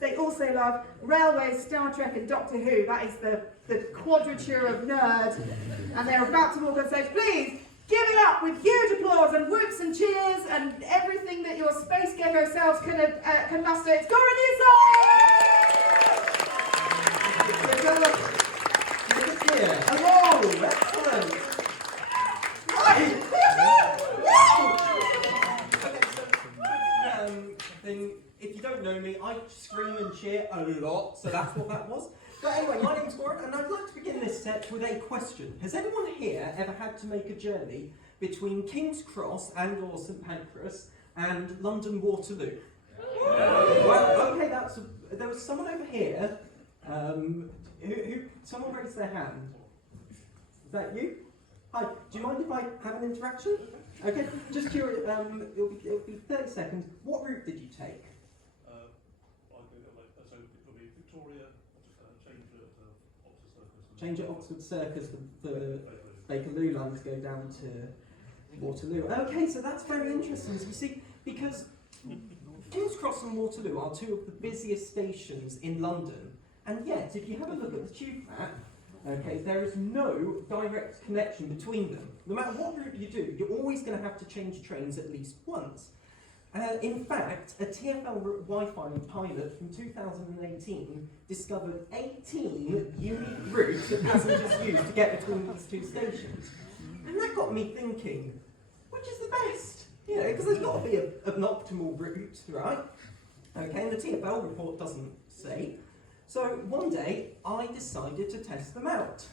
They also love railways, Star Trek and Doctor Who. That is the quadrature of nerd. And they're about to walk on stage. Please, give it up with huge applause and whoops and cheers and everything that your space gecko selves can muster. It's Gora Hello, excellent. Right. Thing, if you don't know me, I scream and cheer a lot, so that's what that was. But anyway, my name's Warren, and I'd like to begin this set with a question. Has anyone here ever had to make a journey between King's Cross and or St Pancras and London Waterloo? Well, okay, there was someone over here. Someone raised their hand. Is that you? Hi. Do you mind if I have an interaction? Okay. Just curious. It'll be 30 seconds. What route did you take? Victoria, change at Oxford Circus for Bakerloo line to go down to Waterloo. Okay, so that's very interesting. You see, because King's Cross and Waterloo are two of the busiest stations in London, and yet, if you have a look at the tube map, okay, there is no direct connection between them. No matter what route you do, you're always going to have to change trains at least once. In fact, a TfL Wi-Fi pilot from 2018 discovered 18 unique routes that passengers use to get between these two stations. And that got me thinking, which is the best? You know, because there's got to be an optimal route, right? Okay, and the TfL report doesn't say. So one day, I decided to test them out,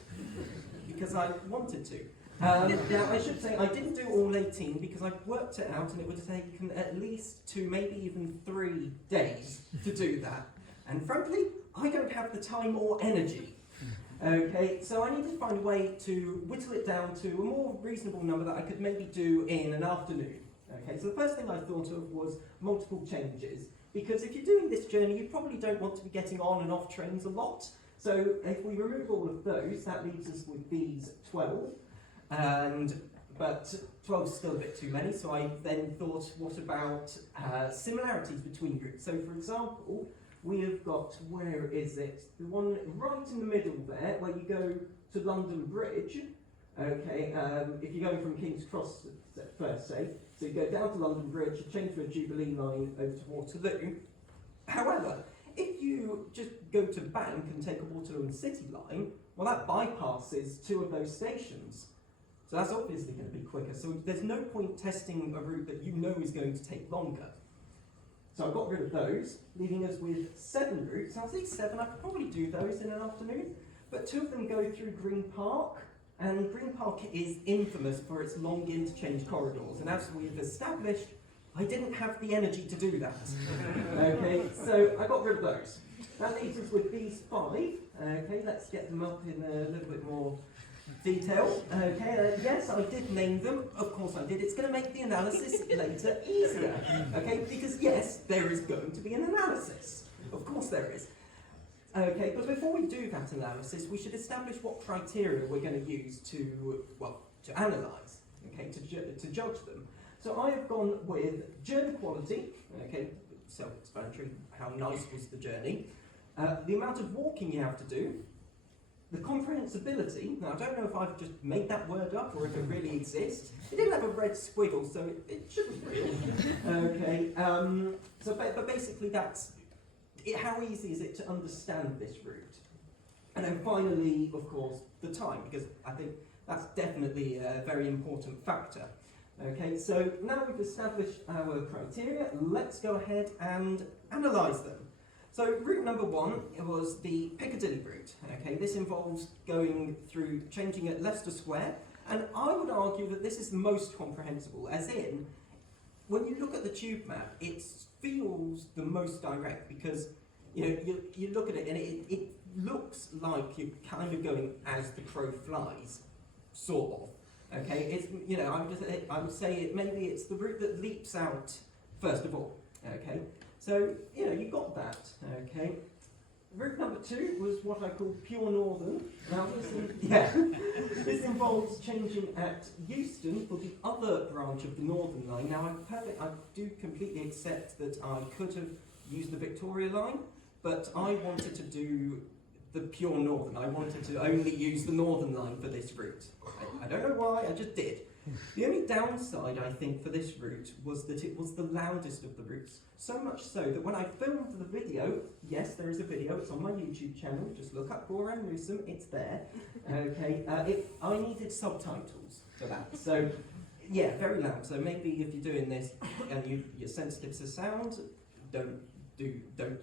because I wanted to. Now, I should say I didn't do all 18 because I worked it out and it would have taken at least 2, maybe even 3 days to do that. And frankly, I don't have the time or energy. Okay, so I needed to find a way to whittle it down to a more reasonable number that I could maybe do in an afternoon. Okay, so the first thing I thought of was multiple changes. Because if you're doing this journey, you probably don't want to be getting on and off trains a lot. So if we remove all of those, that leaves us with these 12. But 12 is still a bit too many, so I then thought, what about similarities between routes? So for example, we have got, where is it? The one right in the middle there, where you go to London Bridge. Okay, if you're going from King's Cross first, say, so you go down to London Bridge, change to a Jubilee line over to Waterloo. However, if you just go to Bank and take a Waterloo and City line, well, that bypasses 2 of those stations. So that's obviously going to be quicker. So there's no point testing a route that you know is going to take longer. So I got rid of those, leaving us with 7 routes. Now, these 7, I could probably do those in an afternoon, but 2 of them go through Green Park, and Green Park is infamous for its long interchange corridors. And as we've established, I didn't have the energy to do that. Okay, so I got rid of those. That leaves us with these 5. Okay, let's get them up in a little bit more detail. Okay, yes, I did name them. Of course I did. It's going to make the analysis later easier. Okay, because yes, there is going to be an analysis. Of course there is. Okay, but before we do that analysis, we should establish what criteria we're going to use to analyse, okay, to judge them. So I have gone with journey quality, okay, self-explanatory, how nice was the journey, the amount of walking you have to do, the comprehensibility. Now I don't know if I've just made that word up or if it really exists. It didn't have a red squiggle, so it shouldn't be real. Okay, but basically that's how easy is it to understand this route? And then finally, of course, the time, because I think that's definitely a very important factor. Okay, so now we've established our criteria, let's go ahead and analyse them. So route number 1 was the Piccadilly route. Okay, this involves going through, changing at Leicester Square, and I would argue that this is the most comprehensible, as in, when you look at the tube map, it feels the most direct because you look at it and it looks like you're kind of going as the crow flies, sort of. Okay, it's I would say maybe it's the route that leaps out first of all. Okay, so you got that. Okay, route number 2 was what I call pure northern. Now this involves changing at Euston for the other branch of the Northern Line. Now I do completely accept that I could have used the Victoria line, but I wanted to do the pure northern. I wanted to only use the northern line for this route. I don't know why, I just did. The only downside, I think, for this route was that it was the loudest of the routes. So much so that when I filmed the video, yes, there is a video, it's on my YouTube channel, just look up Goran Newsom, it's there. Okay, I needed subtitles for that. So, yeah, very loud. So maybe if you're doing this and you're sensitive to sound, don't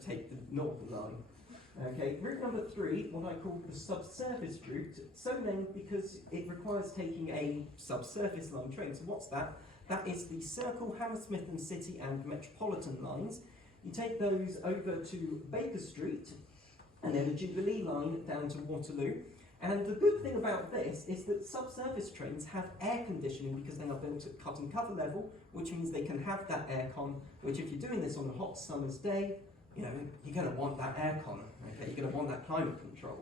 take the northern line. Okay, route number 3, what I call the subsurface route, so named because it requires taking a subsurface line train. So what's that? That is the Circle, Hammersmith and City and Metropolitan lines. You take those over to Baker Street and then the Jubilee line down to Waterloo. And the good thing about this is that subsurface trains have air conditioning because they are built at cut and cover level, which means they can have that aircon, which if you're doing this on a hot summer's day, you know, you're going to want that aircon, okay? You're going to want that climate control.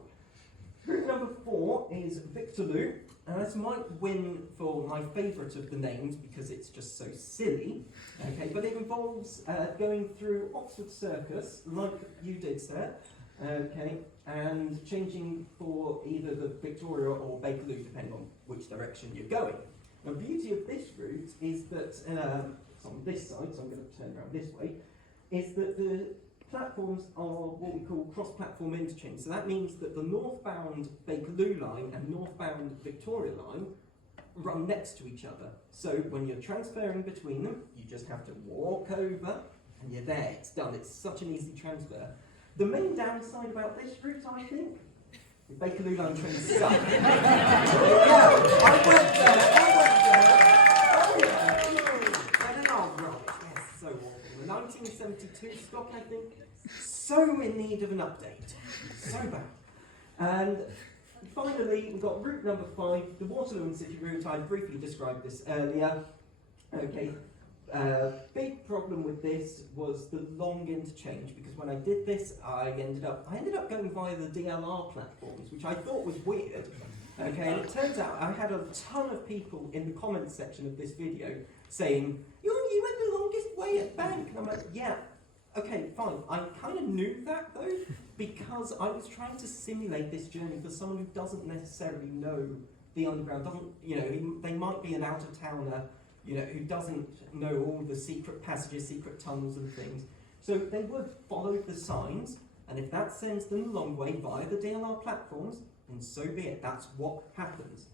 Route number 4 is Waterloo, and this might win for my favourite of the names because it's just so silly, okay? But it involves going through Oxford Circus, like you did, sir, okay? And changing for either the Victoria or Bakerloo, depending on which direction you're going. Now, the beauty of this route is that, it's on this side, so I'm going to turn around this way, is that the platforms are what we call cross-platform interchange. So that means that the northbound Bakerloo line and northbound Victoria line run next to each other. So when you're transferring between them, you just have to walk over and you're there. It's done. It's such an easy transfer. The main downside about this route, I think, the Bakerloo line trains suck. Yeah, I went there. Oh yeah. And then, oh right, yes, so awful. The 1972 stock, I think, so in need of an update. So bad. And finally, we've got route number 5, the Waterloo and City route. I briefly described this earlier. Okay. Big problem with this was the long interchange, because when I did this, I ended up going via the DLR platforms, which I thought was weird. Okay, and it turns out I had a ton of people in the comments section of this video saying, you went the longest way at Bank. And I'm like, yeah, okay, fine. I kind of knew that though, because I was trying to simulate this journey for someone who doesn't necessarily know the underground, they might be an out-of-towner, who doesn't know all the secret passages, secret tunnels and things. So they would follow the signs, and if that sends them the long way via the DLR platforms, then so be it. That's what happens.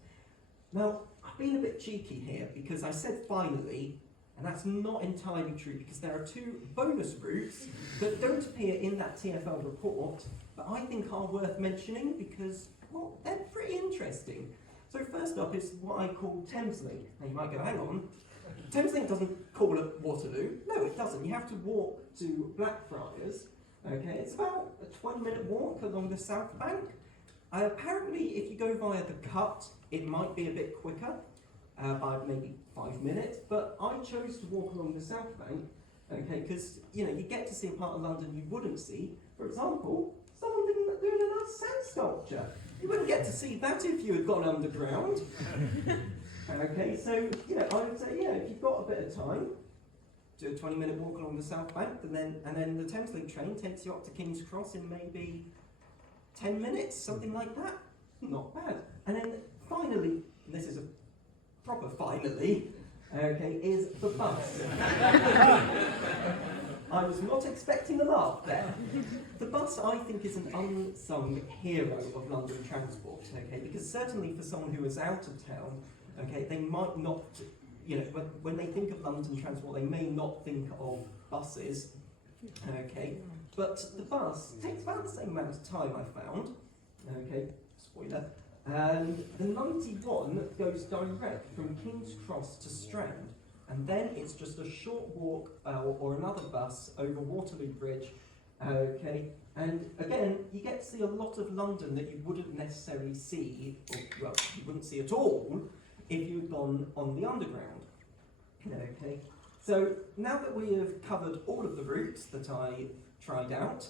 Now, I've been a bit cheeky here because I said finally, and that's not entirely true because there are 2 bonus routes that don't appear in that TfL report, but I think are worth mentioning because, well, they're pretty interesting. So first up is what I call Thameslink. Now you might go, hang on, Thameslink doesn't call at Waterloo. No, it doesn't. You have to walk to Blackfriars. Okay, it's about a 20-minute walk along the south bank. Apparently, if you go via the cut, it might be a bit quicker, by maybe 5 minutes. But I chose to walk along the south bank, okay, because you get to see a part of London you wouldn't see. For example, someone doing a nice sand sculpture. You wouldn't get to see that if you had gone underground. Okay, so I would say, if you've got a bit of time, do a 20-minute walk along the south bank, and then the Thameslink train takes you up to King's Cross in maybe 10 minutes, something like that. Not bad. And then finally, and this is a proper finally, okay, is the bus. I was not expecting a laugh there. The bus, I think, is an unsung hero of London transport, okay, because certainly for someone who is out of town, okay, they might not, when they think of London transport, they may not think of buses, okay, but the bus takes about the same amount of time, I found, okay, spoiler, and the 91 goes direct from King's Cross to Strand, and then it's just a short walk or another bus over Waterloo Bridge, okay, and again, you get to see a lot of London that you wouldn't necessarily see, or, well, you wouldn't see at all, if you'd gone on the underground. Okay, so now that we have covered all of the routes that I tried out,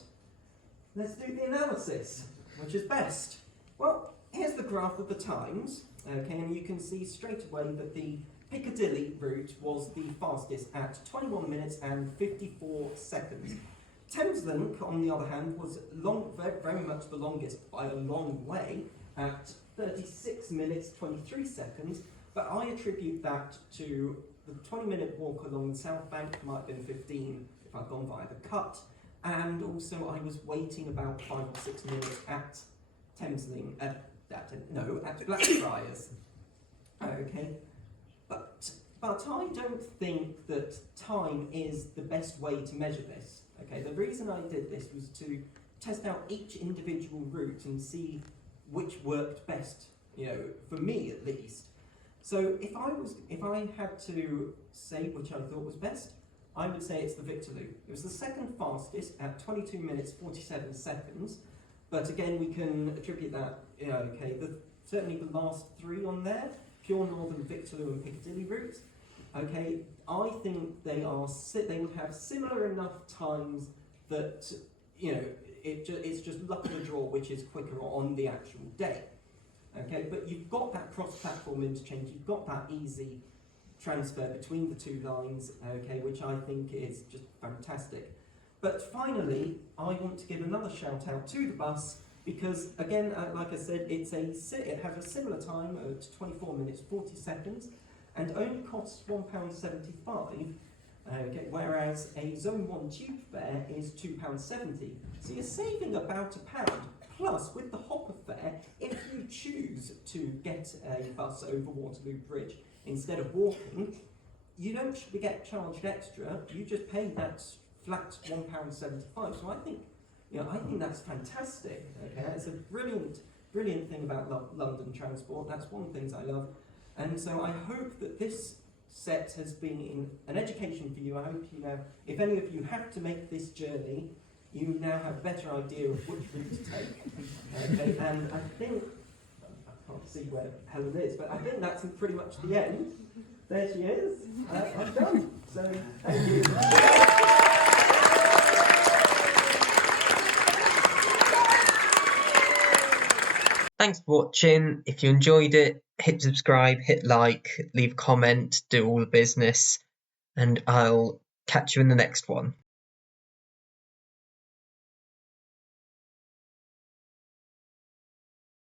let's do the analysis. Which is best? Well, here's the graph of the times, okay, and you can see straight away that the Piccadilly route was the fastest at 21 minutes and 54 seconds. Thameslink, on the other hand, was very much the longest by a long way at 36 minutes 23 seconds, but I attribute that to the 20-minute walk along the South Bank, might have been 15 if I'd gone via the cut, and also I was waiting about 5 or 6 minutes at Thameslink, at Blackfriars. Okay, but I don't think that time is the best way to measure this. Okay, the reason I did this was to test out each individual route and see which worked best, for me at least. So if I had to say which I thought was best, I would say it's the Waterloo. It was the second fastest at 22 minutes 47 seconds, but again we can attribute that, certainly the last three on there, Pure Northern, Waterloo and Piccadilly routes. Okay, I think they would have similar enough times that it's just luck of the draw which is quicker on the actual day. Okay, but you've got that cross-platform interchange, you've got that easy transfer between the two lines, okay, which I think is just fantastic. But finally, I want to give another shout out to the bus because, again, like I said, it has a similar time at 24 minutes 40 seconds and only costs £1.75, okay, whereas a Zone 1 tube fare is £2.70. So you're saving about £1. Plus, with the hopper fare, if you choose to get a bus over Waterloo Bridge instead of walking, you don't get charged extra. You just pay that flat £1.75. So I think that's fantastic. Okay, it's a brilliant thing about London transport. That's one of the things I love. And so I hope that this set has been an education for you. I hope if any of you have to make this journey, you now have a better idea of which route to take. Okay, and I think, I can't see where Helen is, but I think that's pretty much the end. There she is. I'm done. So, thank you. Thanks for watching. If you enjoyed it, hit subscribe, hit like, leave a comment, do all the business, and I'll catch you in the next one.